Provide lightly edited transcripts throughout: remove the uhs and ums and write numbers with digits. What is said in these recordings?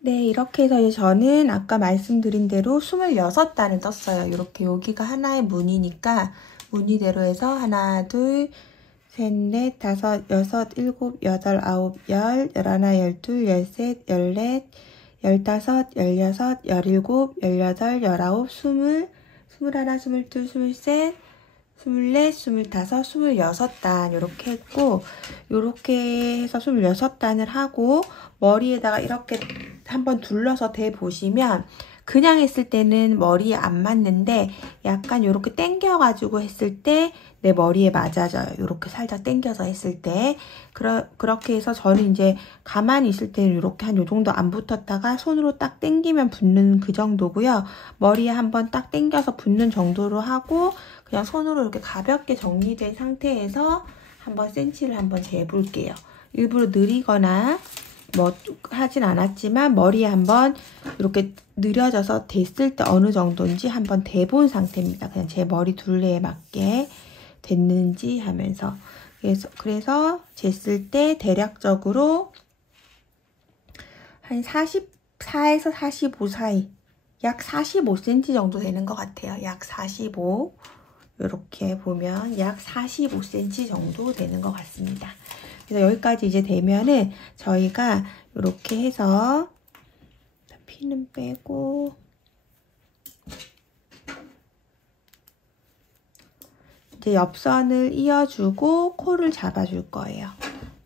네, 이렇게 해서 이제 저는 아까 말씀드린 대로 26단을 떴어요. 이렇게 여기가 하나의 무늬니까 무늬대로 해서 하나, 둘, 셋, 넷, 다섯, 여섯, 일곱, 여덟, 아홉, 열, 열하나, 열둘, 열셋, 열넷, 열다섯, 열여섯, 열일곱, 열여덟, 열아홉, 스물, 스물하나, 스물둘, 스물셋, 스물넷, 스물다섯, 26단 이렇게 했고, 이렇게 해서 26단을 하고 머리에다가 이렇게 한번 둘러서 대 보시면 그냥 했을 때는 머리에 안 맞는데 약간 이렇게 당겨가지고 했을 때 내 머리에 맞아져요. 이렇게 살짝 당겨서 했을 때. 그렇게 해서 저는 이제 가만히 있을 때는 이렇게 한 요 정도 안 붙었다가 손으로 딱 당기면 붙는 그 정도고요. 머리에 한번 딱 당겨서 붙는 정도로 하고 그냥 손으로 이렇게 가볍게 정리된 상태에서 한번 센치를 한번 재볼게요. 일부러 느리거나 뭐 하진 않았지만 머리에 한번 이렇게 느려져서 됐을 때 어느 정도인지 한번 대본 상태입니다. 그냥 제 머리 둘레에 맞게 됐는지 하면서 그래서 쟀을 때 대략적으로 한 44에서 45 사이 약 45cm 정도 되는 것 같아요. 약 45 이렇게 보면 약 45cm 정도 되는 것 같습니다. 그래서 여기까지 이제 되면은 저희가 이렇게 해서 피는 빼고 이제 옆선을 이어주고 코를 잡아줄 거예요.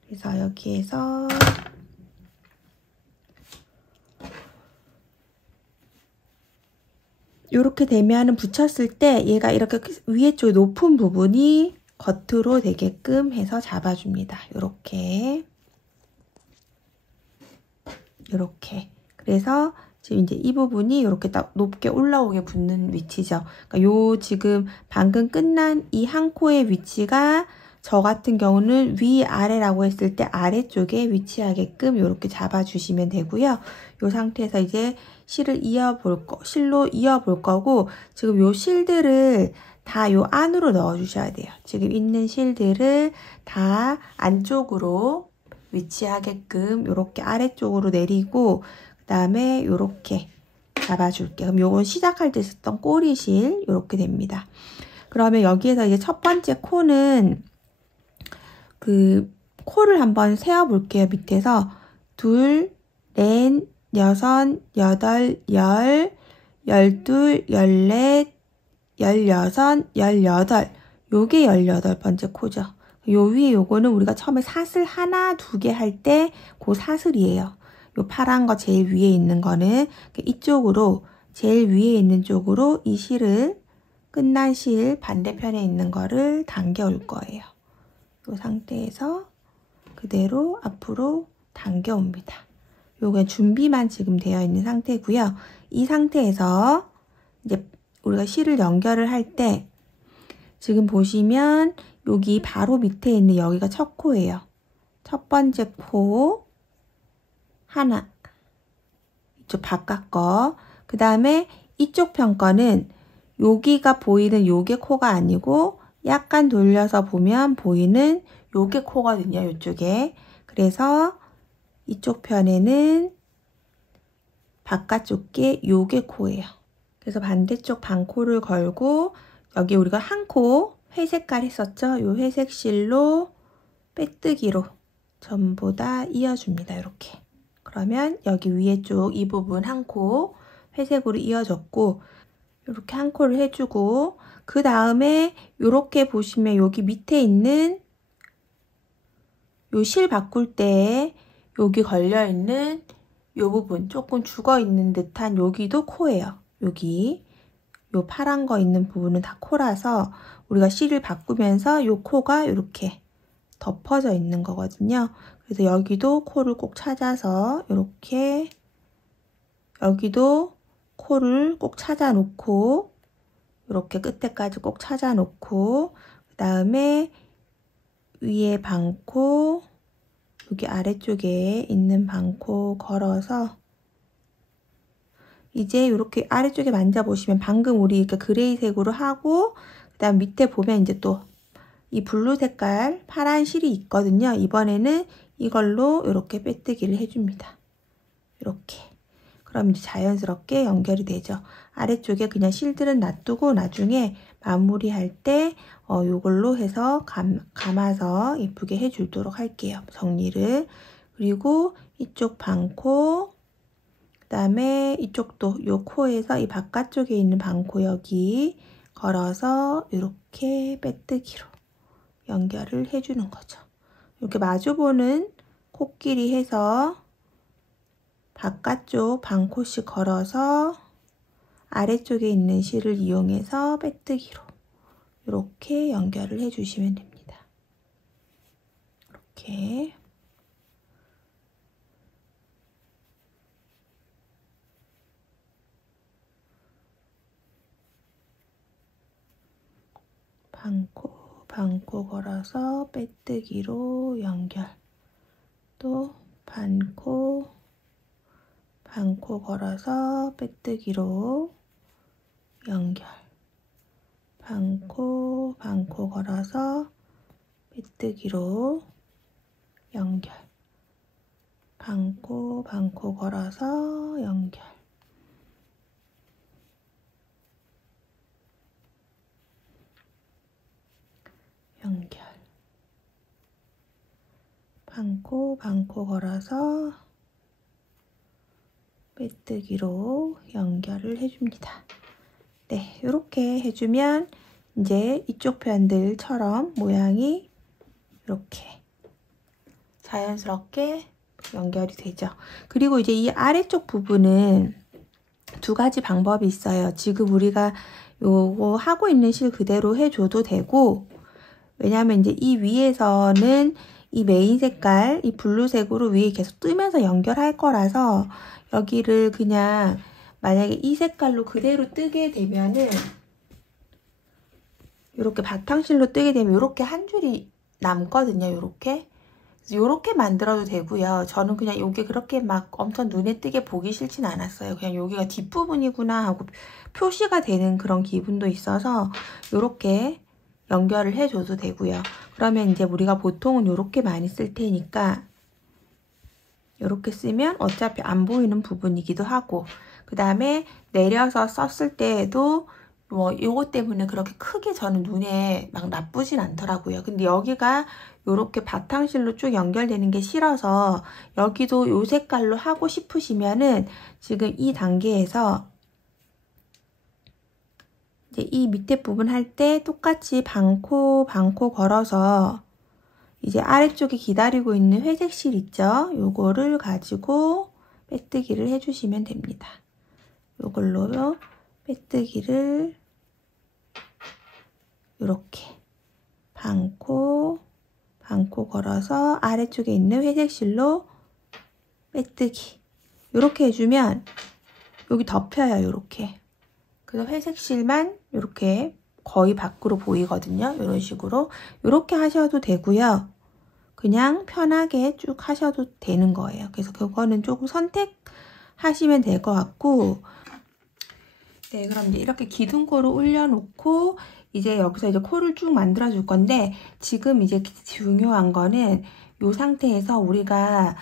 그래서 여기에서 이렇게 되면은 붙였을 때 얘가 이렇게 위에 쪽 높은 부분이 겉으로 되게끔 해서 잡아줍니다. 이렇게 그래서 지금 이제 이 부분이 이렇게 딱 높게 올라오게 붙는 위치죠. 그러니까 요 지금 방금 끝난 이 한 코의 위치가 저 같은 경우는 위아래라고 했을 때 아래쪽에 위치하게끔 이렇게 잡아주시면 되고요. 이 상태에서 이제 실로 이어볼 거고 지금 요 실들을 다 요 안으로 넣어주셔야 돼요. 지금 있는 실들을 다 안쪽으로 위치하게끔 이렇게 아래쪽으로 내리고 그 다음에 이렇게 잡아줄게요. 그럼 요건 시작할 때 썼던 꼬리실 이렇게 됩니다. 그러면 여기에서 이제 첫 번째 코는 그 코를 한번 세어 볼게요. 밑에서 둘, 넷, 여섯, 여덟, 열, 열둘, 열넷, 열여섯, 열여덟. 요게 18번째 코죠. 요 위에 요거는 우리가 처음에 사슬 하나, 두 개 할 때 그 사슬이에요. 요 파란 거 제일 위에 있는 거는 이쪽으로 제일 위에 있는 쪽으로 이 실을 끝난 실 반대편에 있는 거를 당겨 올 거예요. 이 상태에서 그대로 앞으로 당겨 옵니다. 요건 준비만 지금 되어 있는 상태고요. 이 상태에서 이제 우리가 실을 연결을 할 때 지금 보시면 여기 바로 밑에 있는 여기가 첫 코예요. 첫 번째 코 하나, 이쪽 바깥 거. 그 다음에 이쪽 편 거는 여기가 보이는 요게 코가 아니고 약간 돌려서 보면 보이는 요게 코거든요. 이쪽에. 그래서 이쪽 편에는 바깥쪽 게 요게 코예요. 그래서 반대쪽 반코를 걸고 여기 우리가 한 코 회색깔 했었죠? 요 회색 실로 빼뜨기로 전부 다 이어줍니다. 이렇게. 그러면 여기 위에 쪽 이 부분 한 코 회색으로 이어졌고 이렇게 한 코를 해주고 그 다음에 이렇게 보시면 여기 밑에 있는 요 실 바꿀 때 여기 걸려있는 요 부분 조금 죽어있는 듯한 여기도 코예요. 여기 요 파란 거 있는 부분은 다 코라서 우리가 실을 바꾸면서 요 코가 이렇게 덮어져 있는 거거든요. 그래서 여기도 코를 꼭 찾아서 이렇게 여기도 코를 꼭 찾아 놓고 이렇게 끝에까지 꼭 찾아 놓고 그 다음에 위에 반코 여기 아래쪽에 있는 반코 걸어서 이제 이렇게 아래쪽에 만져보시면 방금 우리 이렇게 그레이색으로 하고 그 다음 밑에 보면 이제 또 이 블루 색깔 파란 실이 있거든요. 이번에는 이걸로 이렇게 빼뜨기를 해줍니다. 이렇게. 그럼 이제 자연스럽게 연결이 되죠. 아래쪽에 그냥 실들은 놔두고 나중에 마무리할 때 요걸로 해서 감아서 예쁘게 해주도록 할게요. 정리를. 그리고 이쪽 반코, 그 다음에 이쪽도 요 코에서 이 바깥쪽에 있는 반코 여기 걸어서 이렇게 빼뜨기로 연결을 해주는 거죠. 이렇게 마주보는 코끼리 해서 바깥쪽 반코씩 걸어서 아래쪽에 있는 실을 이용해서 빼뜨기로 이렇게 연결을 해주시면 됩니다. 이렇게 반코 걸어서 빼뜨기로 연결, 또 반코 걸어서 빼뜨기로 연결, 반코 걸어서 빼뜨기로 연결, 반코 걸어서 연결, 반코 걸어서 빼뜨기로 연결을 해줍니다. 네, 이렇게 해주면 이제 이쪽 편들처럼 모양이 이렇게 자연스럽게 연결이 되죠. 그리고 이제 이 아래쪽 부분은 두 가지 방법이 있어요. 지금 우리가 요거 하고 있는 실 그대로 해줘도 되고, 왜냐면 이제 이 위에서는 이 메인 색깔, 이 블루색으로 위에 계속 뜨면서 연결할 거라서 여기를 그냥 만약에 이 색깔로 그대로 뜨게 되면은 이렇게 바탕실로 뜨게 되면 이렇게 한 줄이 남거든요. 이렇게 만들어도 되고요. 저는 그냥 이게 그렇게 막 엄청 눈에 띄게 보기 싫진 않았어요. 그냥 여기가 뒷부분이구나 하고 표시가 되는 그런 기분도 있어서 이렇게 연결을 해줘도 되고요. 그러면 이제 우리가 보통은 이렇게 많이 쓸 테니까 이렇게 쓰면 어차피 안 보이는 부분이기도 하고, 그 다음에 내려서 썼을 때에도 이것 때문에 그렇게 크게 저는 눈에 막 나쁘진 않더라고요. 근데 여기가 이렇게 바탕실로 쭉 연결되는 게 싫어서 여기도 이 색깔로 하고 싶으시면은 지금 이 단계에서 이제 이 밑에 부분 할 때 똑같이 반코 걸어서 이제 아래쪽에 기다리고 있는 회색 실 있죠? 요거를 가지고 빼뜨기를 해주시면 됩니다. 요걸로 빼뜨기를 이렇게 반코 걸어서 아래쪽에 있는 회색 실로 빼뜨기 이렇게 해주면 여기 덮여요. 이렇게. 그래서 회색 실만 이렇게 거의 밖으로 보이거든요. 이런 식으로 이렇게 하셔도 되고요. 그냥 편하게 쭉 하셔도 되는 거예요. 그래서 그거는 조금 선택하시면 될 것 같고, 네, 그럼 이제 이렇게 기둥코를 올려놓고 이제 여기서 이제 코를 쭉 만들어 줄 건데, 지금 이제 중요한 거는 이 상태에서 우리가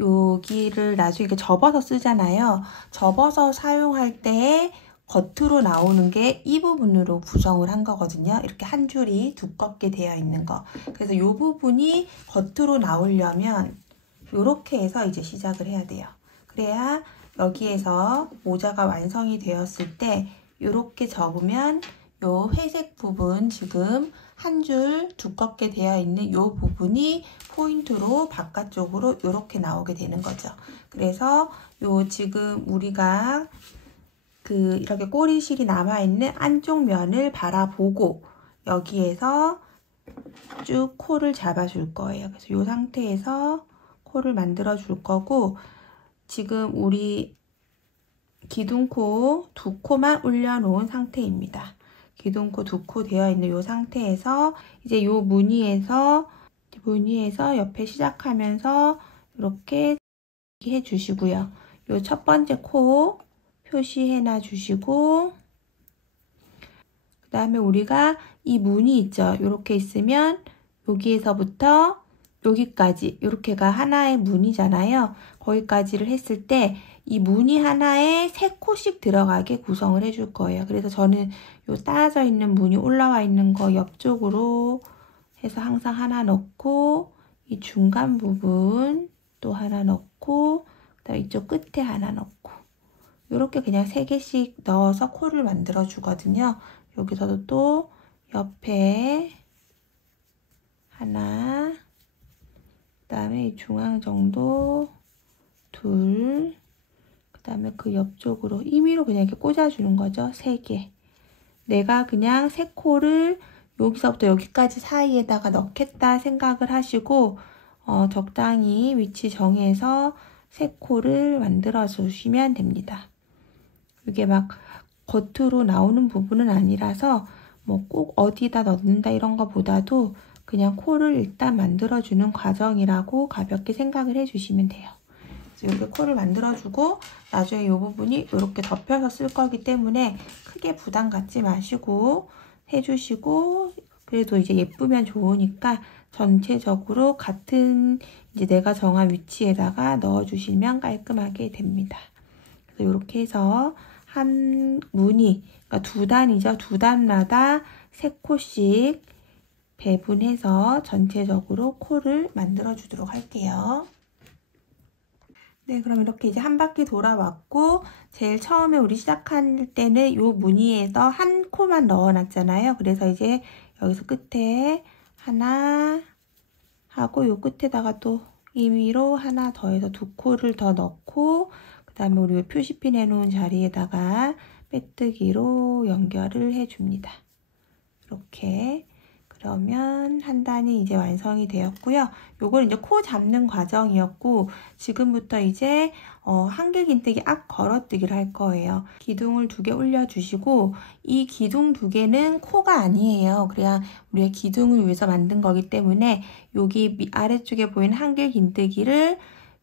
여기를 나중에 접어서 쓰잖아요. 접어서 사용할 때 겉으로 나오는 게 이 부분으로 구성을 한 거거든요. 이렇게 한 줄이 두껍게 되어 있는 거. 그래서 이 부분이 겉으로 나오려면 이렇게 해서 이제 시작을 해야 돼요. 그래야 여기에서 모자가 완성이 되었을 때 이렇게 접으면 요 회색 부분, 지금 한 줄 두껍게 되어 있는 이 부분이 포인트로 바깥쪽으로 이렇게 나오게 되는 거죠. 그래서 요 지금 우리가 이렇게 꼬리실이 남아있는 안쪽 면을 바라보고 여기에서 쭉 코를 잡아줄 거예요. 그래서 이 상태에서 코를 만들어 줄 거고, 지금 우리 기둥코 두 코만 올려놓은 상태입니다. 기둥코 두 코 되어 있는 이 상태에서 이제 이 무늬에서 옆에 시작하면서 이렇게 해주시고요. 이 첫 번째 코 표시해놔 주시고, 그 다음에 우리가 이 무늬 있죠? 이렇게 있으면 여기에서부터 여기까지 이렇게가 하나의 무늬잖아요. 거기까지를 했을 때 이 무늬 하나에 3코씩 들어가게 구성을 해줄 거예요. 그래서 저는 요 따져 있는 무늬 올라와 있는 거 옆쪽으로 해서 항상 하나 넣고 이 중간 부분 또 하나 넣고 그다음 이쪽 끝에 하나 넣고 이렇게 그냥 3개씩 넣어서 코를 만들어 주거든요. 여기서도 또 옆에 하나, 그 다음에 이 중앙 정도 둘, 그 다음에 그 옆쪽으로 임의로 그냥 이렇게 꽂아주는 거죠. 3개. 내가 그냥 3코를 여기서부터 여기까지 사이에다가 넣겠다 생각을 하시고 적당히 위치 정해서 3코를 만들어 주시면 됩니다. 이게 막 겉으로 나오는 부분은 아니라서 뭐 꼭 어디다 넣는다 이런 거보다도 그냥 코를 일단 만들어주는 과정이라고 가볍게 생각을 해주시면 돼요. 그래서 이렇게 코를 만들어주고 나중에 이 부분이 이렇게 덮여서 쓸 거기 때문에 크게 부담 갖지 마시고 해주시고 그래도 이제 예쁘면 좋으니까 전체적으로 같은 이제 내가 정한 위치에다가 넣어주시면 깔끔하게 됩니다. 그래서 이렇게 해서 한 무늬, 그러니까 2단이죠. 2단마다 3코씩 배분해서 전체적으로 코를 만들어 주도록 할게요. 네, 그럼 이렇게 이제 한 바퀴 돌아왔고 제일 처음에 우리 시작할 때는 이 무늬에서 한 코만 넣어놨잖아요. 그래서 이제 여기서 끝에 하나 하고 이 끝에다가 또 임의로 하나 더해서 2코를 더 넣고 그 다음에 우리 표시핀 해놓은 자리에다가 빼뜨기로 연결을 해줍니다. 이렇게. 그러면 한 단이 이제 완성이 되었고요. 요걸 이제 코 잡는 과정이었고 지금부터 이제 한길긴뜨기 앞 걸어뜨기를 할 거예요. 기둥을 2개 올려주시고 이 기둥 2개는 코가 아니에요. 그냥 우리가 기둥을 위해서 만든 거기 때문에 여기 아래쪽에 보이는 한길긴뜨기를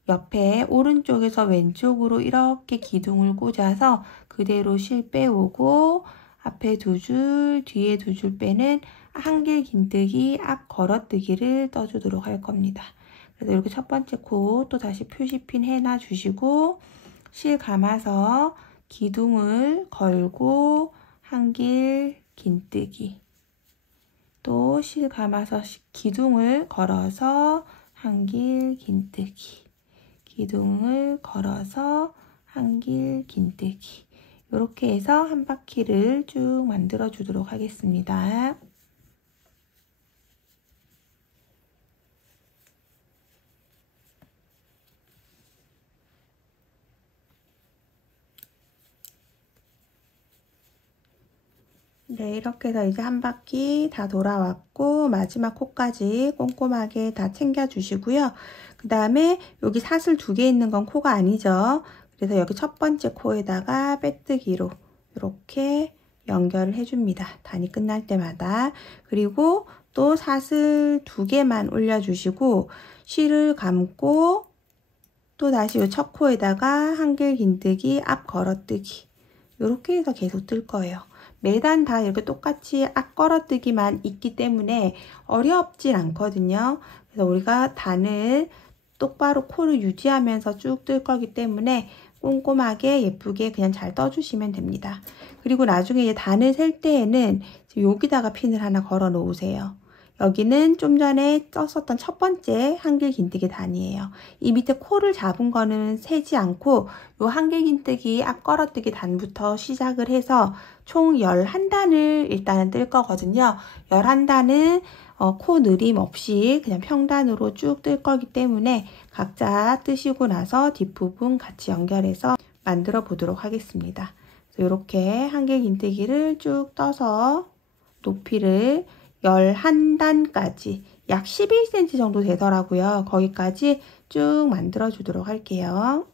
옆에 오른쪽에서 왼쪽으로 이렇게 기둥을 꽂아서 그대로 실 빼오고 앞에 2줄, 뒤에 2줄 빼는 한길긴뜨기 앞 걸어뜨기를 떠주도록 할 겁니다. 그래서 이렇게 첫 번째 코 또 다시 표시핀 해놔 주시고 실 감아서 기둥을 걸고 한길긴뜨기 또 실 감아서 기둥을 걸어서 한길긴뜨기 기둥을 걸어서 한길긴뜨기 이렇게 해서 한 바퀴를 쭉 만들어 주도록 하겠습니다. 네, 이렇게 해서 이제 한 바퀴 다 돌아왔고 마지막 코까지 꼼꼼하게 다 챙겨 주시고요. 그 다음에 여기 사슬 2개 있는 건 코가 아니죠. 그래서 여기 첫 번째 코에다가 빼뜨기로 이렇게 연결을 해줍니다. 단이 끝날 때마다. 그리고 또 사슬 2개만 올려주시고 실을 감고 또 다시 이 첫 코에다가 한길긴뜨기 앞 걸어뜨기 이렇게 해서 계속 뜰 거예요. 매단 다 이렇게 똑같이 앞 걸어뜨기만 있기 때문에 어렵진 않거든요. 그래서 우리가 단을 똑바로 코를 유지하면서 쭉 뜰 거기 때문에 꼼꼼하게 예쁘게 그냥 잘 떠주시면 됩니다. 그리고 나중에 이제 단을 셀 때에는 여기다가 핀을 하나 걸어 놓으세요. 여기는 좀 전에 떴었던 첫 번째 한길긴뜨기 단이에요. 이 밑에 코를 잡은 거는 세지 않고 요 한길긴뜨기 앞 걸어뜨기 단부터 시작을 해서 총 11단을 일단은 뜰 거거든요. 11단은 코 느림 없이 그냥 평단으로 쭉 뜰 거기 때문에 각자 뜨시고 나서 뒷부분 같이 연결해서 만들어 보도록 하겠습니다. 이렇게 한길긴뜨기를 쭉 떠서 높이를 11단까지 약 11cm 정도 되더라고요. 거기까지 쭉 만들어 주도록 할게요.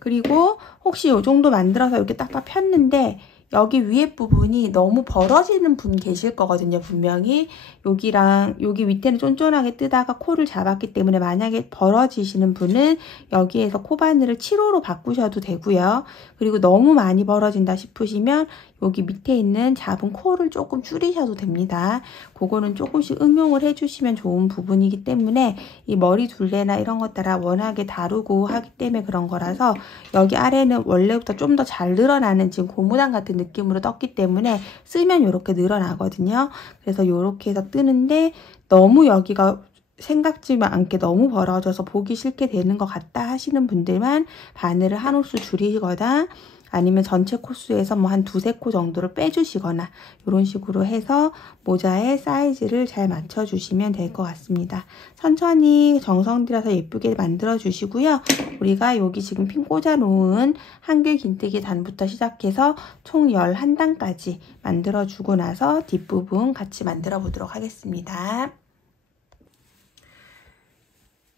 그리고 혹시 이 정도 만들어서 이렇게 딱딱 폈는데 여기 위에 부분이 너무 벌어지는 분 계실 거거든요. 분명히 여기랑 여기 밑에는 쫀쫀하게 뜨다가 코를 잡았기 때문에 만약에 벌어지시는 분은 여기에서 코바늘을 7호로 바꾸셔도 되고요. 그리고 너무 많이 벌어진다 싶으시면 여기 밑에 있는 잡은 코를 조금 줄이셔도 됩니다. 그거는 조금씩 응용을 해주시면 좋은 부분이기 때문에 이 머리 둘레나 이런 것 따라 워낙에 다르고 하기 때문에 그런 거라서 여기 아래는 원래부터 좀 더 잘 늘어나는 지금 고무장 같은 느낌으로 떴기 때문에 쓰면 이렇게 늘어나거든요. 그래서 이렇게 해서 뜨는데 너무 여기가 생각지만 않게 너무 벌어져서 보기 싫게 되는 것 같다 하시는 분들만 바늘을 한 홀수 줄이거나 아니면 전체 코수에서 뭐 한 두세 코 정도를 빼주시거나 이런 식으로 해서 모자의 사이즈를 잘 맞춰주시면 될 것 같습니다. 천천히 정성 들여서 예쁘게 만들어 주시고요. 우리가 여기 지금 핀 꽂아 놓은 한길 긴뜨기 단부터 시작해서 총 11단까지 만들어 주고 나서 뒷부분 같이 만들어 보도록 하겠습니다.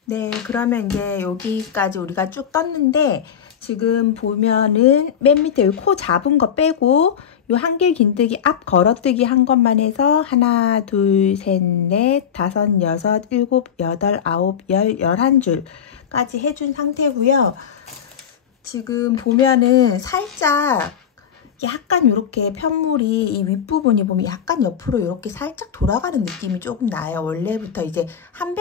네, 그러면 이제 여기까지 우리가 쭉 떴는데 지금 보면은 맨 밑에 여기 코 잡은 거 빼고 요 한길 긴뜨기 앞 걸어뜨기 한 것만 해서 하나, 둘, 셋, 넷, 다섯, 여섯, 일곱, 여덟, 아홉, 열, 11줄까지 해준 상태고요. 지금 보면은 살짝 약간 이렇게 편물이 이 윗부분이 보면 약간 옆으로 이렇게 살짝 돌아가는 느낌이 조금 나요. 원래부터 이제 한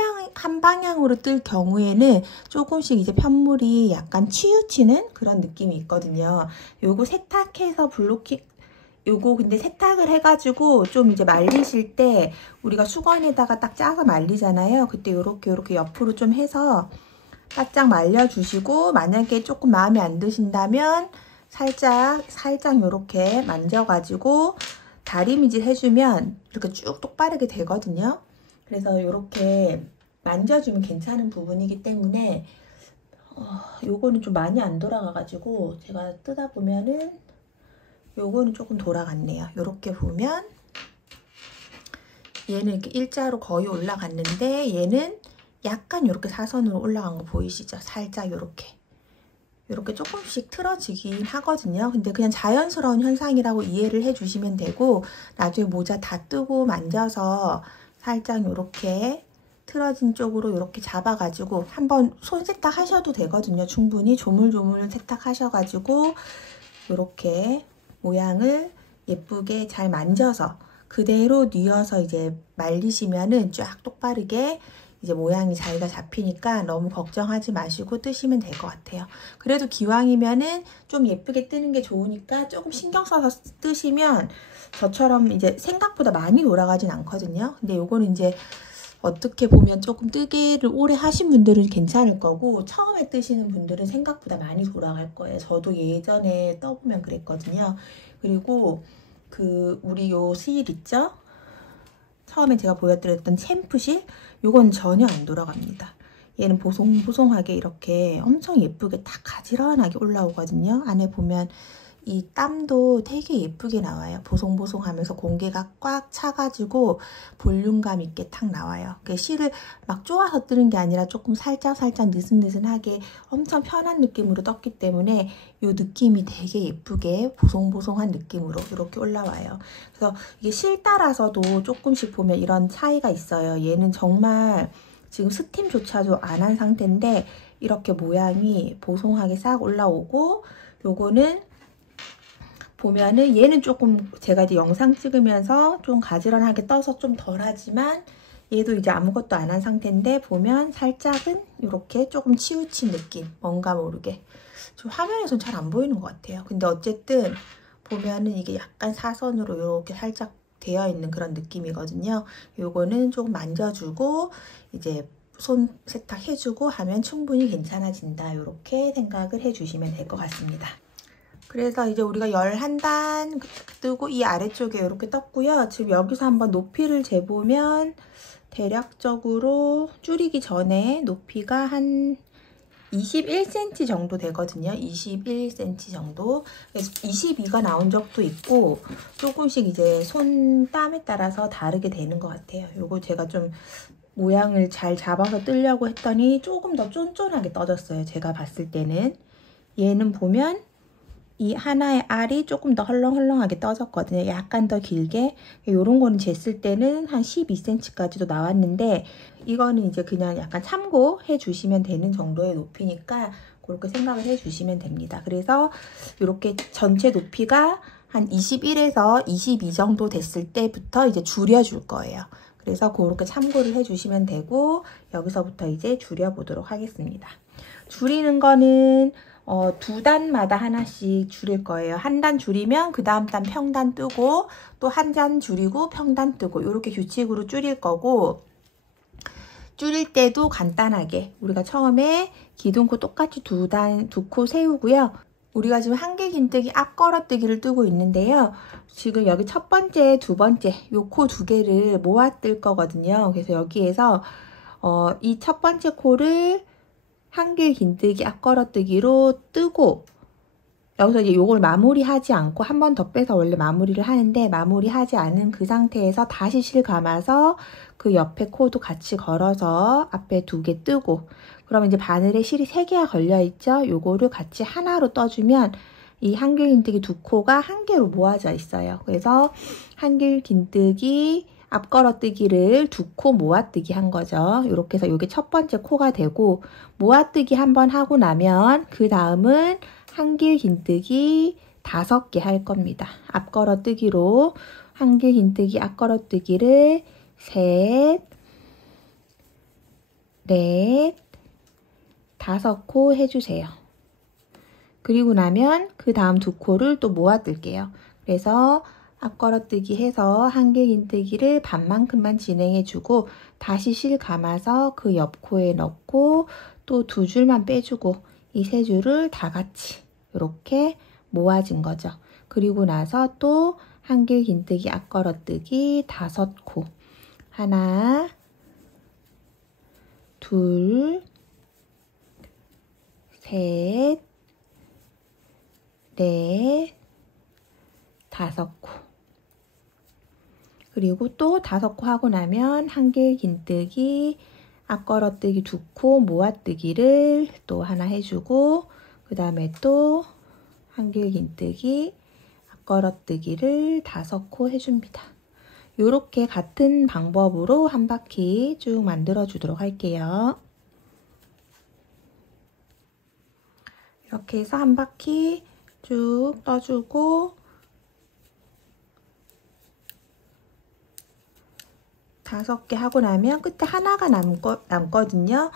방향으로 뜰 경우에는 조금씩 이제 편물이 약간 치우치는 그런 느낌이 있거든요. 요거 세탁해서 블로킹 요거 근데 세탁을 해가지고 좀 이제 말리실 때 우리가 수건에다가 딱 짜서 말리잖아요. 그때 요렇게 옆으로 좀 해서 바짝 말려주시고 만약에 조금 마음에 안 드신다면 살짝 요렇게 만져가지고 다리미질 해주면 이렇게 쭉 똑바르게 되거든요. 그래서 요렇게 만져주면 괜찮은 부분이기 때문에 요거는 좀 많이 안 돌아가가지고 제가 뜨다 보면은 요거는 조금 돌아갔네요. 요렇게 보면 얘는 이렇게 일자로 거의 올라갔는데 얘는 약간 요렇게 사선으로 올라간 거 보이시죠? 살짝 요렇게 조금씩 틀어지긴 하거든요. 근데 그냥 자연스러운 현상이라고 이해를 해주시면 되고 나중에 모자 다 뜨고 만져서 살짝 이렇게 틀어진 쪽으로 이렇게 잡아가지고 한번 손 세탁 하셔도 되거든요. 충분히 조물조물 세탁하셔가지고 이렇게 모양을 예쁘게 잘 만져서 그대로 뉘어서 이제 말리시면은 쫙 똑바르게 이제 모양이 자기가 잡히니까 너무 걱정하지 마시고 뜨시면 될 것 같아요. 그래도 기왕이면은 좀 예쁘게 뜨는 게 좋으니까 조금 신경 써서 뜨시면 저처럼 이제 생각보다 많이 돌아가진 않거든요. 근데 요거는 이제 어떻게 보면 조금 뜨개를 오래 하신 분들은 괜찮을 거고 처음에 뜨시는 분들은 생각보다 많이 돌아갈 거예요. 저도 예전에 떠보면 그랬거든요. 그리고 우리 요 실 있죠? 처음에 제가 보여드렸던 챔프실 요건 전혀 안 돌아갑니다. 얘는 보송보송하게 이렇게 엄청 예쁘게 딱 가지런하게 올라오거든요. 안에 보면 이 땀도 되게 예쁘게 나와요. 보송보송하면서 공기가 꽉 차가지고 볼륨감 있게 탁 나와요. 실을 막 쪼아서 뜨는 게 아니라 조금 살짝 느슨느슨하게 엄청 편한 느낌으로 떴기 때문에 이 느낌이 되게 예쁘게 보송보송한 느낌으로 이렇게 올라와요. 그래서 이게 실 따라서도 조금씩 보면 이런 차이가 있어요. 얘는 정말 지금 스팀조차도 안 한 상태인데 이렇게 모양이 보송하게 싹 올라오고 요거는 보면은 얘는 조금 제가 이제 영상 찍으면서 좀 가지런하게 떠서 좀 덜하지만 얘도 이제 아무것도 안 한 상태인데 보면 살짝은 이렇게 조금 치우친 느낌, 뭔가 모르게 좀 화면에선 잘 안 보이는 것 같아요. 근데 어쨌든 보면은 이게 약간 사선으로 이렇게 살짝 되어 있는 그런 느낌이거든요. 요거는 조금 만져주고 이제 손 세탁해주고 하면 충분히 괜찮아진다, 이렇게 생각을 해주시면 될 것 같습니다. 그래서 이제 우리가 11단 뜨고 이 아래쪽에 이렇게 떴고요. 지금 여기서 한번 높이를 재보면 대략적으로 줄이기 전에 높이가 한 21cm 정도 되거든요. 21cm 정도. 그래서 22가 나온 적도 있고 조금씩 이제 손 땀에 따라서 다르게 되는 것 같아요. 요거 제가 좀 모양을 잘 잡아서 뜨려고 했더니 조금 더 쫀쫀하게 떠졌어요. 제가 봤을 때는. 얘는 보면 이 하나의 알이 조금 더 헐렁헐렁하게 떠졌거든요. 약간 더 길게. 요런 거는 쟀을 때는 한 12cm까지도 나왔는데 이거는 이제 그냥 약간 참고해 주시면 되는 정도의 높이니까 그렇게 생각을 해 주시면 됩니다. 그래서 이렇게 전체 높이가 한 21에서 22 정도 됐을 때부터 이제 줄여줄 거예요. 그래서 그렇게 참고를 해 주시면 되고 여기서부터 이제 줄여보도록 하겠습니다. 줄이는 거는 두 단마다 하나씩 줄일 거예요. 한 단 줄이면 그 다음 단 평단 뜨고 또 한 단 줄이고 평단 뜨고 이렇게 규칙으로 줄일 거고 줄일 때도 간단하게 우리가 처음에 기둥코 똑같이 두 코 세우고요. 우리가 지금 한길긴뜨기 앞걸어뜨기를 뜨고 있는데요. 지금 여기 첫 번째, 두 번째 요 코 두 개를 모아 뜰 거거든요. 그래서 여기에서 이 첫 번째 코를 한길긴뜨기 앞걸어뜨기로 뜨고 여기서 이제 요걸 마무리하지 않고 한 번 더 빼서 원래 마무리를 하는데 마무리하지 않은 그 상태에서 다시 실 감아서 그 옆에 코도 같이 걸어서 앞에 두 개 뜨고 그러면 이제 바늘에 실이 3개가 걸려있죠? 요거를 같이 하나로 떠주면 이 한길긴뜨기 두 코가 한 개로 모아져 있어요. 그래서 한길긴뜨기 앞걸어뜨기를 두 코 모아뜨기 한 거죠. 이렇게 해서 이게 첫 번째 코가 되고 모아뜨기 한번 하고 나면 그 다음은 한길긴뜨기 5개 할 겁니다. 앞걸어뜨기로 한길긴뜨기 앞걸어뜨기를 3, 4, 5코 해주세요. 그리고 나면 그 다음 두 코를 또 모아뜰게요. 그래서 앞걸어뜨기 해서 한길긴뜨기를 반만큼만 진행해주고 다시 실 감아서 그 옆 코에 넣고 또 두 줄만 빼주고 이 세 줄을 다 같이 이렇게 모아진 거죠. 그리고 나서 또 한길긴뜨기 앞걸어뜨기 5코 하나 둘 셋 넷 5코 그리고 또 5코 하고 나면 한길긴뜨기 앞걸어뜨기 2코 모아뜨기를 또 하나 해주고 그 다음에 또 한길긴뜨기 앞걸어뜨기를 5코 해줍니다. 이렇게 같은 방법으로 한 바퀴 쭉 만들어 주도록 할게요. 이렇게 해서 한 바퀴 쭉 떠주고 5개 하고 나면 끝에 하나가 남거든요.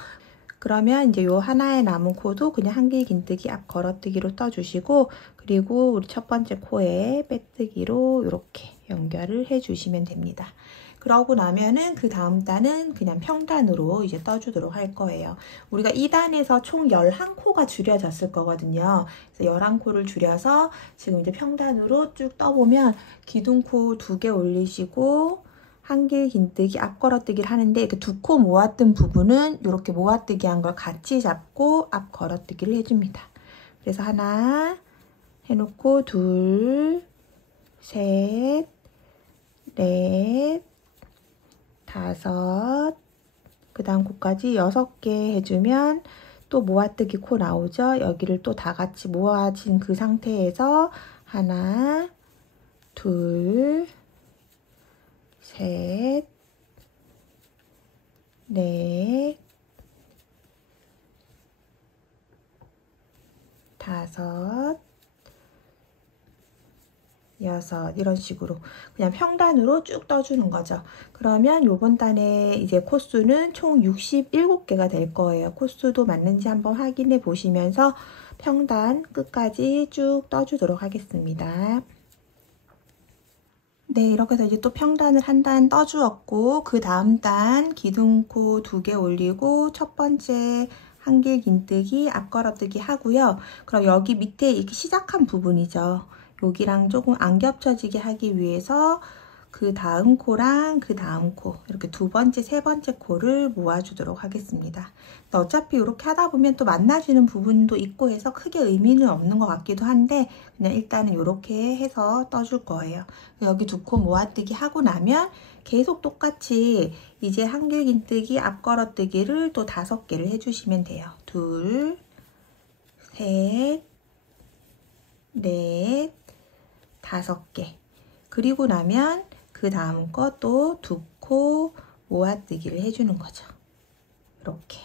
그러면 이제 요 하나에 남은 코도 그냥 한길긴뜨기 앞 걸어뜨기로 떠주시고 그리고 우리 첫 번째 코에 빼뜨기로 이렇게 연결을 해주시면 됩니다. 그러고 나면은 그 다음 단은 그냥 평단으로 이제 떠주도록 할 거예요. 우리가 2단에서 총 11코가 줄여졌을 거거든요. 그래서 11코를 줄여서 지금 이제 평단으로 쭉 떠보면 기둥코 2개 올리시고 한길긴뜨기 앞걸어뜨기를 하는데 이렇게 2코 모았던 부분은 이렇게 모아뜨기 한 걸 같이 잡고 앞걸어뜨기를 해줍니다. 그래서 하나 해놓고 둘, 셋, 넷, 5, 그 다음 코까지 6개 해주면 또 모아뜨기 코 나오죠. 여기를 또 다 같이 모아진 그 상태에서 하나, 둘, 셋, 넷, 5, 6 이런 식으로 그냥 평단으로 쭉 떠주는 거죠. 그러면 요번 단에 이제 코수는 총 67개가 될 거예요. 코수도 맞는지 한번 확인해 보시면서 평단 끝까지 쭉 떠주도록 하겠습니다. 네, 이렇게 해서 이제 또 평단을 한 단 떠주었고 그 다음 단 기둥코 2개 올리고 첫 번째 한길긴뜨기 앞걸어뜨기 하고요. 그럼 여기 밑에 이렇게 시작한 부분이죠. 여기랑 조금 안 겹쳐지게 하기 위해서 그 다음 코랑 그 다음 코 이렇게 두 번째, 세 번째 코를 모아주도록 하겠습니다. 어차피 이렇게 하다 보면 또 만나지는 부분도 있고 해서 크게 의미는 없는 것 같기도 한데 그냥 일단은 이렇게 해서 떠줄 거예요. 여기 2코 모아뜨기 하고 나면 계속 똑같이 이제 한길긴뜨기 앞걸어뜨기를 또 5개를 해주시면 돼요. 둘, 셋, 넷, 5개. 그리고 나면 그 다음 거 또 두 코 모아뜨기를 해주는 거죠. 이렇게.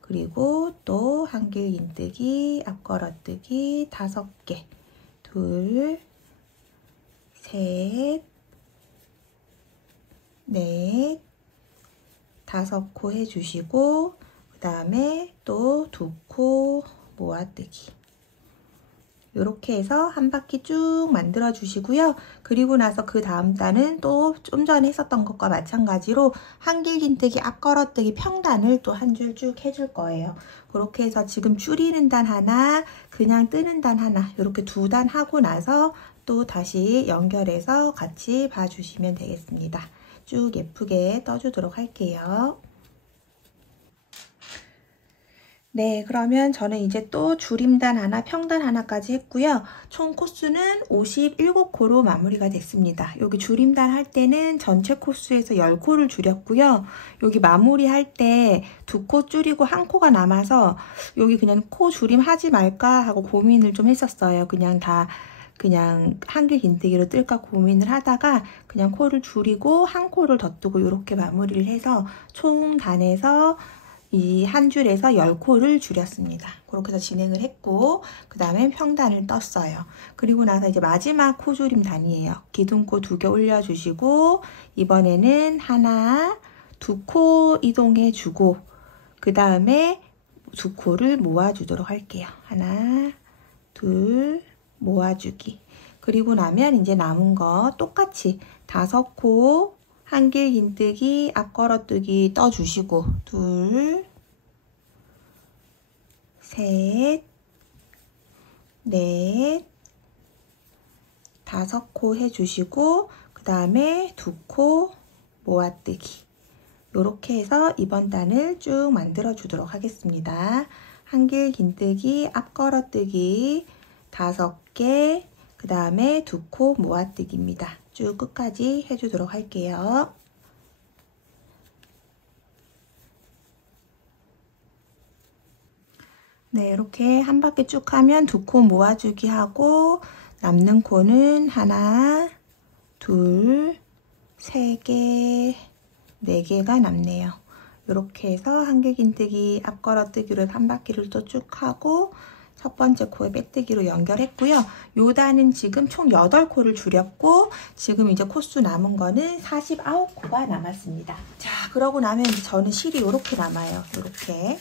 그리고 또 한길긴뜨기, 앞걸어뜨기 5개. 둘, 셋, 넷, 5코 해주시고 그 다음에 또 2코 모아뜨기. 이렇게 해서 한 바퀴 쭉 만들어 주시고요. 그리고 나서 그 다음 단은 또 좀 전에 했었던 것과 마찬가지로 한길긴뜨기, 앞걸어뜨기, 평단을 또 한 줄 쭉 해줄 거예요. 그렇게 해서 지금 줄이는 단 하나, 그냥 뜨는 단 하나, 이렇게 2단 하고 나서 또 다시 연결해서 같이 봐주시면 되겠습니다. 쭉 예쁘게 떠주도록 할게요. 네, 그러면 저는 이제 또 줄임단 하나, 평단 하나까지 했고요. 총 코수는 57코로 마무리가 됐습니다. 여기 줄임단 할 때는 전체 코수에서 10코를 줄였고요. 여기 마무리 할 때 2코 줄이고 1코가 남아서 여기 그냥 코 줄임 하지 말까 하고 고민을 좀 했었어요. 그냥 한길긴뜨기로 뜰까 고민을 하다가 그냥 코를 줄이고 1코를 더 뜨고 이렇게 마무리를 해서 총 단에서 이 한 줄에서 10코를 줄였습니다. 그렇게 해서 진행을 했고 그 다음에 평단을 떴어요. 그리고 나서 이제 마지막 코줄임 단이에요. 기둥코 2개 올려주시고 이번에는 하나, 2코 이동해 주고 그 다음에 2코를 모아주도록 할게요. 하나, 둘, 모아주기. 그리고 나면 이제 남은 거 똑같이 5코 한길긴뜨기, 앞걸어뜨기 떠주시고 둘, 셋, 넷, 5코 해주시고 그 다음에 2코 모아뜨기. 이렇게 해서 이번 단을 쭉 만들어 주도록 하겠습니다. 한길긴뜨기, 앞걸어뜨기 5개, 그 다음에 2코 모아뜨기입니다. 쭉 끝까지 해주도록 할게요. 네, 이렇게 한 바퀴 쭉 하면 2코 모아주기 하고 남는 코는 하나, 둘, 3개, 4개가 남네요. 이렇게 해서 한길긴뜨기, 앞걸어뜨기로 한 바퀴를 또 쭉 하고 첫 번째 코에 빼뜨기로 연결했고요. 요 단은 지금 총 8코를 줄였고 지금 이제 코수 남은 거는 49코가 남았습니다. 자, 그러고 나면 저는 실이 이렇게 남아요. 이렇게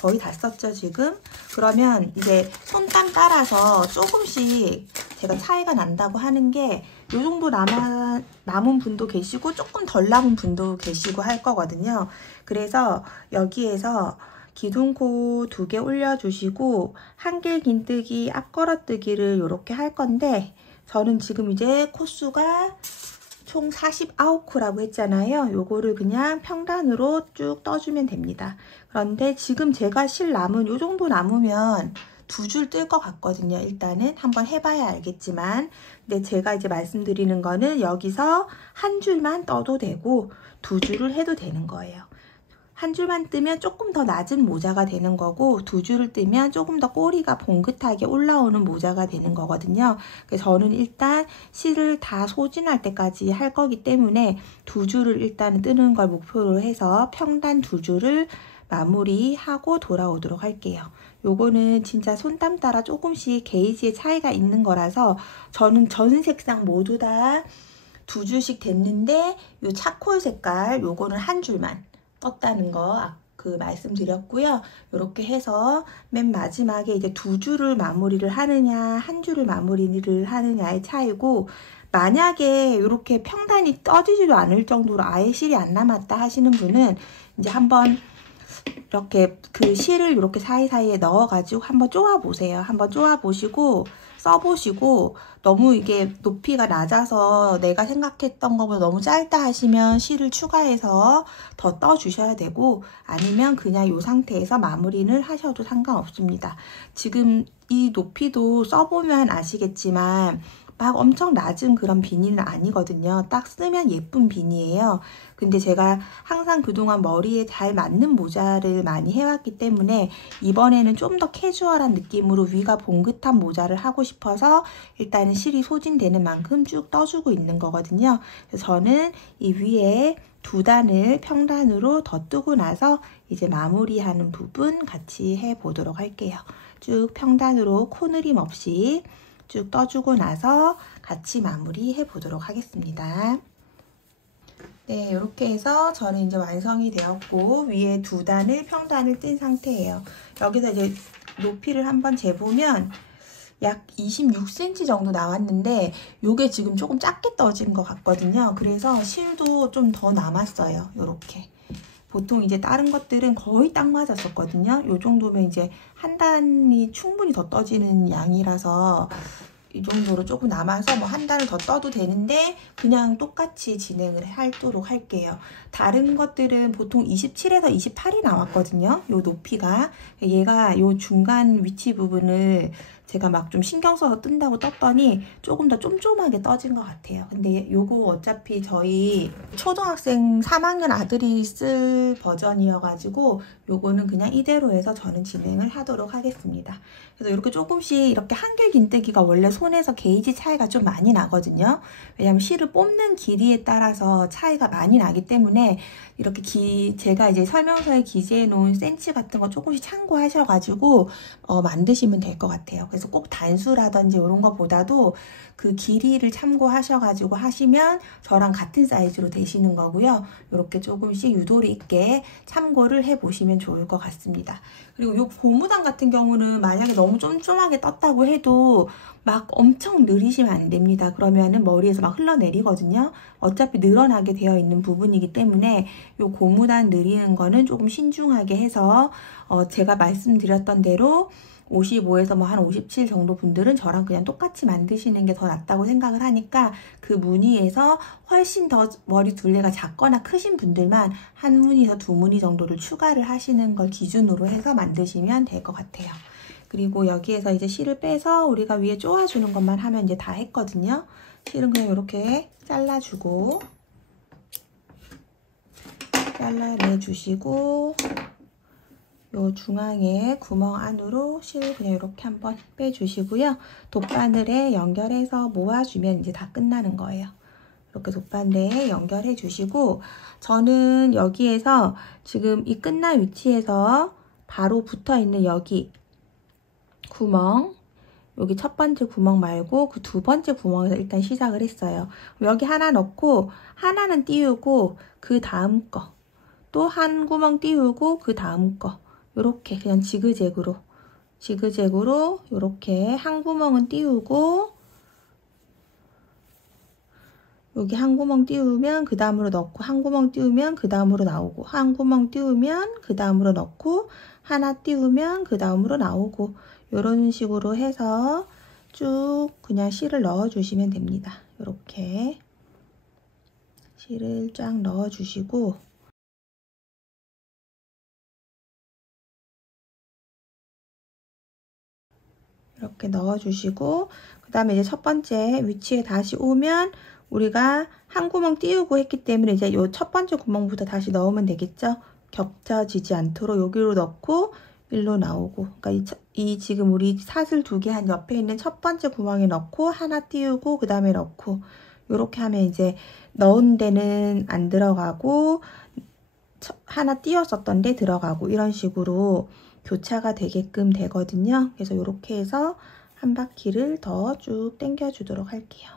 거의 다 썼죠 지금. 그러면 이제 손땀 따라서 조금씩 제가 차이가 난다고 하는 게 요 정도 남은 분도 계시고 조금 덜 남은 분도 계시고 할 거거든요. 그래서 여기에서 기둥코 2개 올려주시고 한길긴뜨기, 앞걸어뜨기를 이렇게 할 건데 저는 지금 이제 코수가 총 49코라고 했잖아요. 요거를 그냥 평단으로 쭉 떠주면 됩니다. 그런데 지금 제가 실 남은 요 정도 남으면 2줄 뜰 것 같거든요. 일단은 한번 해봐야 알겠지만 근데 제가 이제 말씀드리는 거는 여기서 한 줄만 떠도 되고 2줄을 해도 되는 거예요. 한 줄만 뜨면 조금 더 낮은 모자가 되는 거고 2줄을 뜨면 조금 더 꼬리가 봉긋하게 올라오는 모자가 되는 거거든요. 그래서 저는 일단 실을 다 소진할 때까지 할 거기 때문에 2줄을 일단 뜨는 걸 목표로 해서 평단 2줄을 마무리하고 돌아오도록 할게요. 요거는 진짜 손땀 따라 조금씩 게이지의 차이가 있는 거라서 저는 전 색상 모두 다 2줄씩 됐는데 요 차콜 색깔 요거는 한 줄만 떴다는 거 말씀드렸고요. 이렇게 해서 맨 마지막에 이제 2줄을 마무리를 하느냐 한 줄을 마무리를 하느냐의 차이고 만약에 이렇게 평단이 떠지지도 않을 정도로 아예 실이 안 남았다 하시는 분은 이제 한번 이렇게 그 실을 이렇게 사이사이에 넣어가지고 한번 쪼아 보세요. 한번 쪼아 보시고 써보시고 너무 이게 높이가 낮아서 내가 생각했던 것보다 너무 짧다 하시면 실을 추가해서 더 떠주셔야 되고 아니면 그냥 이 상태에서 마무리를 하셔도 상관없습니다. 지금 이 높이도 써보면 아시겠지만 막 엄청 낮은 그런 비니는 아니거든요. 딱 쓰면 예쁜 비니예요. 근데 제가 항상 그동안 머리에 잘 맞는 모자를 많이 해왔기 때문에 이번에는 좀 더 캐주얼한 느낌으로 위가 봉긋한 모자를 하고 싶어서 일단은 실이 소진되는 만큼 쭉 떠주고 있는 거거든요. 그래서 저는 이 위에 두 단을 평단으로 더 뜨고 나서 이제 마무리하는 부분 같이 해보도록 할게요. 쭉 평단으로 코늘임 없이 쭉 떠주고 나서 같이 마무리해 보도록 하겠습니다. 네, 이렇게 해서 저는 이제 완성이 되었고 위에 두 단을 평단을 뜬 상태예요. 여기서 이제 높이를 한번 재보면 약 26cm 정도 나왔는데 요게 지금 조금 작게 떠진 것 같거든요. 그래서 실도 좀 더 남았어요. 요렇게. 보통 이제 다른 것들은 거의 딱 맞았었거든요. 요 정도면 이제 한 단이 충분히 더 떠지는 양이라서 이 정도로 조금 남아서 뭐 한 단을 더 떠도 되는데 그냥 똑같이 진행을 하도록 할게요. 다른 것들은 보통 27에서 28이 나왔거든요. 요 높이가. 얘가 요 중간 위치 부분을 제가 막 좀 신경 써서 뜬다고 떴더니 조금 더 쫌쫌하게 떠진 것 같아요. 근데 요거 어차피 저희 초등학생 3학년 아들이 쓸 버전이어가지고 요거는 그냥 이대로 해서 저는 진행을 하도록 하겠습니다. 그래서 이렇게 조금씩 이렇게 한길 긴뜨기가 원래 손에서 게이지 차이가 좀 많이 나거든요. 왜냐면 실을 뽑는 길이에 따라서 차이가 많이 나기 때문에 이렇게 제가 이제 설명서에 기재해 놓은 센치 같은 거 조금씩 참고하셔가지고 만드시면 될 것 같아요. 그래서 꼭 단수라든지 이런 거보다도 그 길이를 참고하셔가지고 하시면 저랑 같은 사이즈로 되시는 거고요. 이렇게 조금씩 유도리 있게 참고를 해보시면 좋을 것 같습니다. 그리고 이 고무단 같은 경우는 만약에 너무 쫌쫌하게 떴다고 해도 막 엄청 느리시면 안 됩니다. 그러면은 머리에서 막 흘러내리거든요. 어차피 늘어나게 되어 있는 부분이기 때문에 이 고무단 느리는 거는 조금 신중하게 해서 제가 말씀드렸던 대로 55에서 뭐 한 57 정도 분들은 저랑 그냥 똑같이 만드시는 게 더 낫다고 생각을 하니까 그 무늬에서 훨씬 더 머리 둘레가 작거나 크신 분들만 한 무늬에서 두 무늬 정도를 추가를 하시는 걸 기준으로 해서 만드시면 될 것 같아요. 그리고 여기에서 이제 실을 빼서 우리가 위에 쪼아주는 것만 하면 이제 다 했거든요. 실은 그냥 이렇게 잘라주고 잘라내주시고 요 중앙에 구멍 안으로 실 그냥 이렇게 한번 빼주시고요. 돗바늘에 연결해서 모아주면 이제 다 끝나는 거예요. 이렇게 돗바늘에 연결해 주시고 저는 여기에서 지금 이 끝난 위치에서 바로 붙어 있는 여기 구멍, 여기 첫 번째 구멍 말고 그 두 번째 구멍에서 일단 시작을 했어요. 여기 하나 넣고 하나는 띄우고 그 다음 거 또 한 구멍 띄우고 그 다음 거 요렇게 그냥 지그재그로 요렇게 한 구멍은 띄우고 여기 한 구멍 띄우면 그 다음으로 넣고 한 구멍 띄우면 그 다음으로 나오고 한 구멍 띄우면 그 다음으로 넣고 하나 띄우면 그 다음으로 나오고 이런 식으로 해서 쭉 그냥 실을 넣어 주시면 됩니다. 이렇게 실을 쫙 넣어 주시고 이렇게 넣어 주시고 그 다음에 이제 첫 번째 위치에 다시 오면 우리가 한 구멍 띄우고 했기 때문에 이제 요 첫 번째 구멍부터 다시 넣으면 되겠죠. 겹쳐지지 않도록 여기로 넣고 일로 나오고 그러니까 이 지금 우리 사슬 두 개 한 옆에 있는 첫 번째 구멍에 넣고 하나 띄우고 그 다음에 넣고 요렇게 하면 이제 넣은 데는 안 들어가고 하나 띄웠었던 데 들어가고 이런 식으로 교차가 되게끔 되거든요. 그래서 이렇게 해서 한 바퀴를 더 쭉 당겨 주도록 할게요.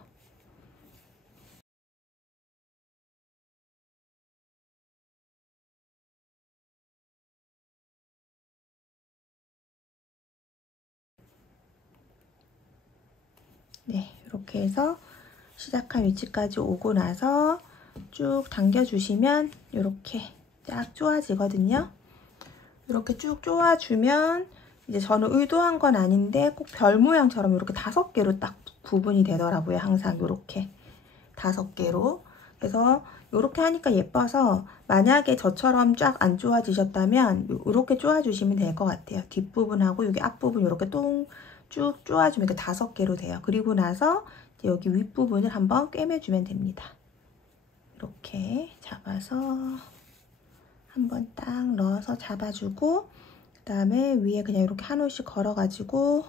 네, 이렇게 해서 시작한 위치까지 오고 나서 쭉 당겨 주시면 이렇게 쫙 쪼아지거든요. 이렇게 쭉 쪼아주면 이제 저는 의도한 건 아닌데 꼭 별 모양처럼 이렇게 5개로 딱 구분이 되더라고요. 항상 이렇게 5개로. 그래서 이렇게 하니까 예뻐서 만약에 저처럼 쫙 안 쪼아지셨다면 이렇게 쪼아주시면 될 것 같아요. 뒷부분하고 여기 앞부분 이렇게 쭉 쪼아주면 이렇게 5개로 돼요. 그리고 나서 여기 윗부분을 한번 꿰매주면 됩니다. 이렇게 잡아서 한번 딱 넣어서 잡아주고 그 다음에 위에 그냥 이렇게 한 올씩 걸어가지고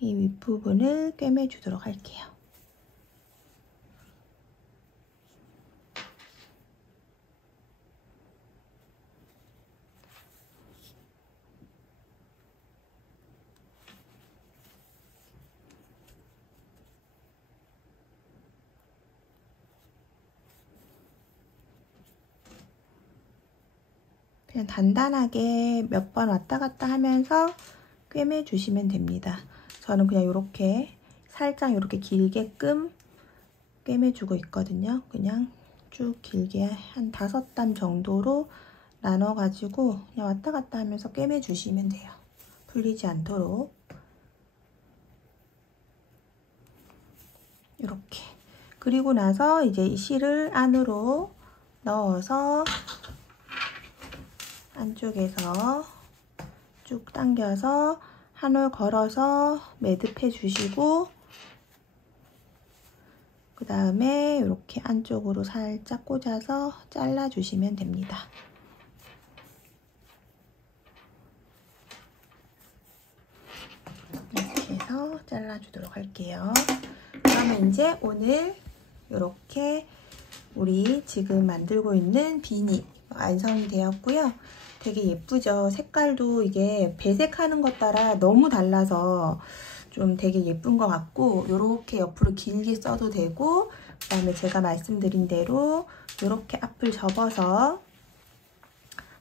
이 윗부분을 꿰매주도록 할게요. 그냥 단단하게 몇 번 왔다 갔다 하면서 꿰매 주시면 됩니다. 저는 그냥 이렇게 살짝 이렇게 길게끔 꿰매 주고 있거든요. 그냥 쭉 길게 한 5땀 정도로 나눠 가지고 그냥 왔다 갔다 하면서 꿰매 주시면 돼요. 풀리지 않도록. 이렇게. 그리고 나서 이제 이 실을 안으로 넣어서 안쪽에서 쭉 당겨서 한 올 걸어서 매듭해 주시고 그 다음에 이렇게 안쪽으로 살짝 꽂아서 잘라 주시면 됩니다. 이렇게 해서 잘라 주도록 할게요. 그러면 이제 오늘 이렇게 우리 지금 만들고 있는 비니 완성이 되었고요. 되게 예쁘죠? 색깔도 이게 배색하는 것 따라 너무 달라서 좀 되게 예쁜 것 같고 이렇게 옆으로 길게 써도 되고 그 다음에 제가 말씀드린 대로 이렇게 앞을 접어서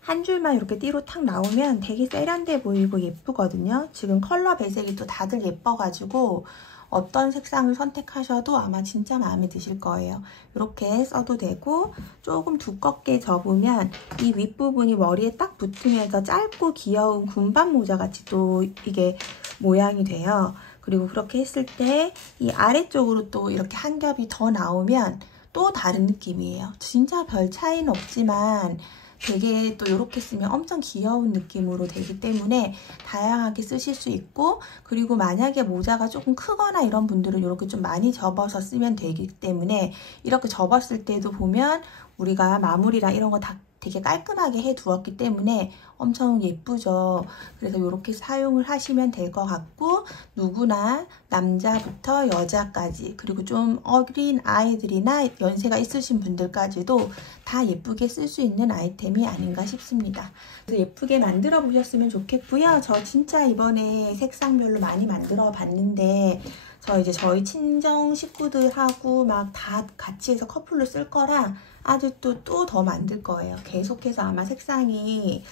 한 줄만 이렇게 띠로 탁 나오면 되게 세련돼 보이고 예쁘거든요. 지금 컬러 배색이 또 다들 예뻐가지고 어떤 색상을 선택하셔도 아마 진짜 마음에 드실 거예요. 이렇게 써도 되고 조금 두껍게 접으면 이 윗부분이 머리에 딱 붙으면서 짧고 귀여운 군밤 모자 같이 또 이게 모양이 돼요. 그리고 그렇게 했을 때 이 아래쪽으로 또 이렇게 한 겹이 더 나오면 또 다른 느낌이에요. 진짜 별 차이는 없지만 되게 또 이렇게 쓰면 엄청 귀여운 느낌으로 되기 때문에 다양하게 쓰실 수 있고 그리고 만약에 모자가 조금 크거나 이런 분들은 이렇게 좀 많이 접어서 쓰면 되기 때문에 이렇게 접었을 때도 보면 우리가 마무리랑 이런 거 다 되게 깔끔하게 해 두었기 때문에 엄청 예쁘죠. 그래서 이렇게 사용을 하시면 될 것 같고 누구나 남자부터 여자까지 그리고 좀 어린 아이들이나 연세가 있으신 분들까지도 다 예쁘게 쓸 수 있는 아이템이 아닌가 싶습니다. 그래서 예쁘게 만들어 보셨으면 좋겠고요. 저 진짜 이번에 색상별로 많이 만들어 봤는데 저 이제 저희 친정 식구들하고 막 다 같이 해서 커플로 쓸 거라 아직도 또 더 만들 거예요. 계속해서 아마 색상이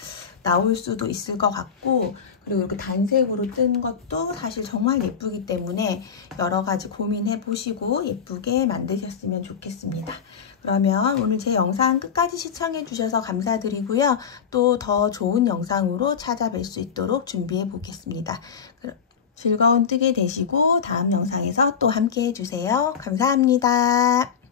나올 수도 있을 것 같고 그리고 이렇게 단색으로 뜬 것도 사실 정말 예쁘기 때문에 여러 가지 고민해 보시고 예쁘게 만드셨으면 좋겠습니다. 그러면 오늘 제 영상 끝까지 시청해 주셔서 감사드리고요. 또 더 좋은 영상으로 찾아뵐 수 있도록 준비해 보겠습니다. 즐거운 뜨개 되시고 다음 영상에서 또 함께 해주세요. 감사합니다.